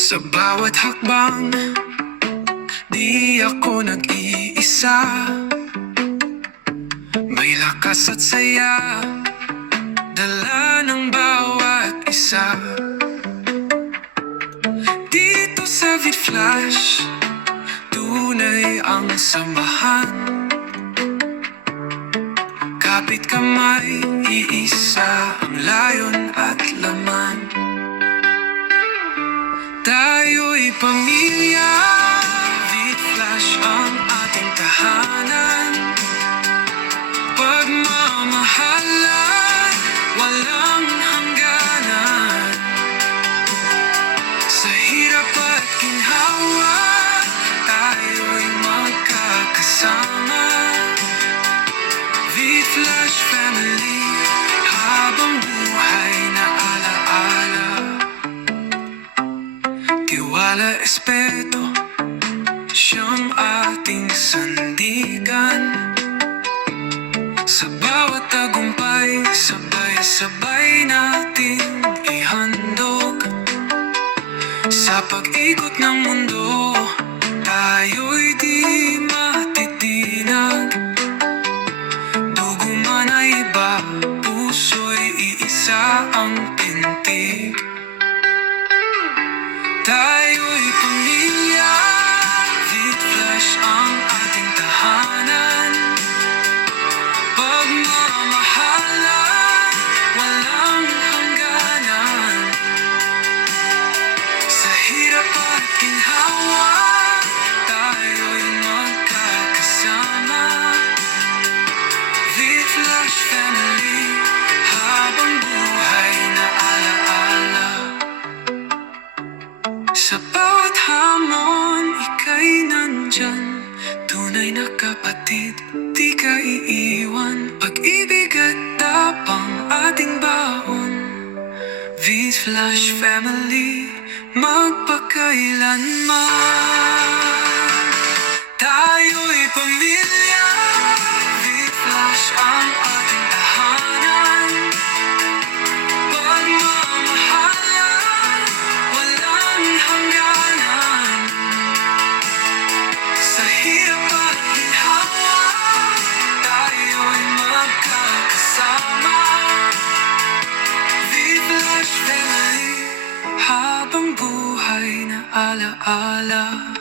Sa bawat hakbang, di ako nag-iisa. May lakas at saya, dala ng bawat isa. Dito sa VidFlash, tunay ang samahan. Kapit kamay, iisa ang layon at laman. Tayo'y pamilya, VidFlash ang ating tahanan. Pagmamahalan, walang hangganan. Sa hirap at ginhawa, tayo'y magkakasama. VidFlash family, habang buhay na alaala. Tiwala, respeto, siyang ating sandigan. Sa bawat tagumpay, sabay-sabay natin ihandog. Sa pag-ikot ng mundo, tayo'y di matitinag. Dugo man ay iba, puso'y iisa ang pintig. Tayo'y pamilya, VidFlash ang ating tahanan. Pagmamahalan, walang hangganan. Sa hirap at ginhawa, tayo'y magkakasama. VidFlash family, habang buhay na alaala. Sa bawat hamon, ika'y nandyan. Tunay na kapatid, di ka iiwan. Pag-ibig at tapang ating baon. VidFlash family, magpakailanman. Tayo'y pamilya, VidFlash ang ating tahanan. Pagmamahalan, walang hangganan. Sa hirap at ginhawa, tayo'y magkakasama. VidFlash family, habang buhay na alaala.